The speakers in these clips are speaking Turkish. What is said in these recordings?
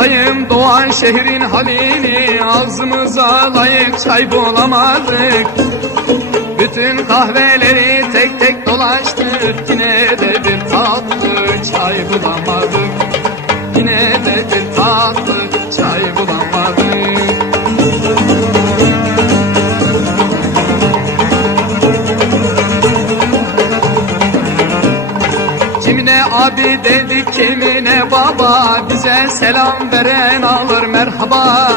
kayım doğan şehrin halini Ağzımıza layık çay bulamadık. Bütün kahveleri tek tek dolaştık Yine de bir tatlı çay bulamadık abi dedik kimine baba Bize selam veren alır merhaba.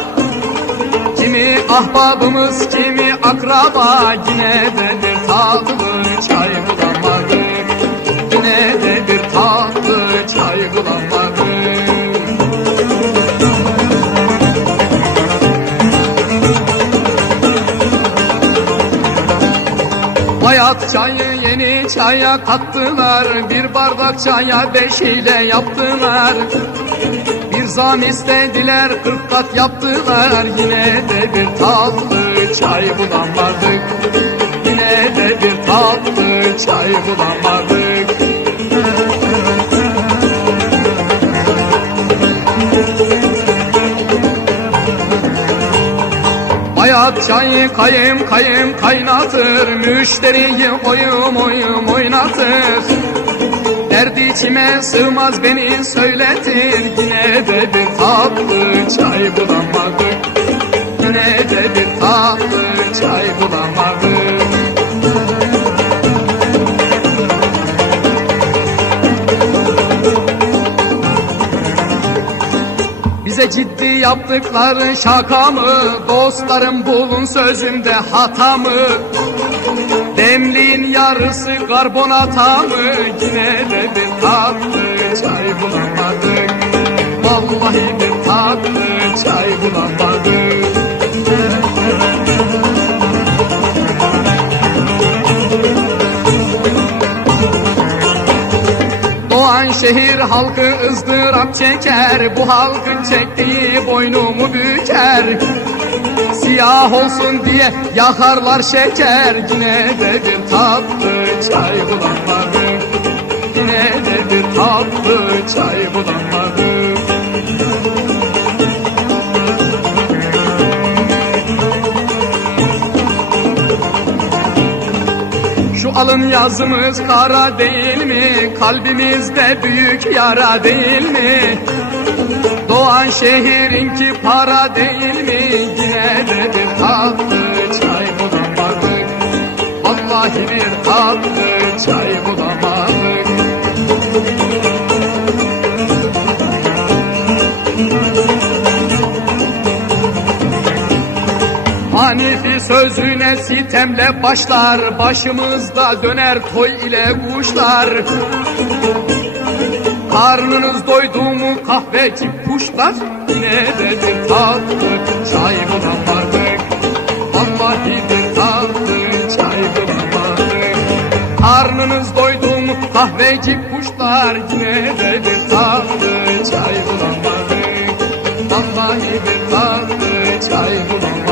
Kimi ahbabımız kimi akraba Yine de bir tatlı çay bulamadık Yine de bir tatlı çay bulamadık Bayat çayı yeni çaya kattılar Bir bardak çaya beş ile yaptılar. Bir zam istediler kırk kat yaptılar. Yine de bir tatlı çay bulamadık Yine de bir tatlı çay bulamadık Bayat çayı kayım kayım kaynatır Müşteriyi oyum oyum oynatır. Derdi içime sığmaz beni söyletir Yine de bir tatlı çay bulamadık. Yine de bir tatlı çay bulamadık Bize ciddi yaptıkları şaka mı? Dostlarım bulun sözümde hata mı? Demliğin yarısı karbonata mı? Yine de bir tatlı çay bulamadık Vallahi bir tatlı çay bulamadık şehir halkı ızdırap çeker. Bu halkın çektiği boynumu büker. Siyah olsun diye yakarlar şeker. Yine de bir tatlı çay bulamadık Yine de bir tatlı çay bulamadık alın yazımız kara değil mi? Kalbimizde büyük yara değil mi? Doğan şehrinki para değil mi? Yine de bir tatlı çay bulamadık Vallahi bir tatlı çay Hanifi sözüne sitemle başlar Başımızda döner toy ile kuşlar. Karnınız doydu mu kahveci kuşlar? Yine de bir tatlı çay bulamadık Vallahi bir tatlı çay bulamadık Karnınız doydu mu kahveci kuşlar? Yine de bir tatlı çay bulamadık Vallahi bir tatlı çay bulamadık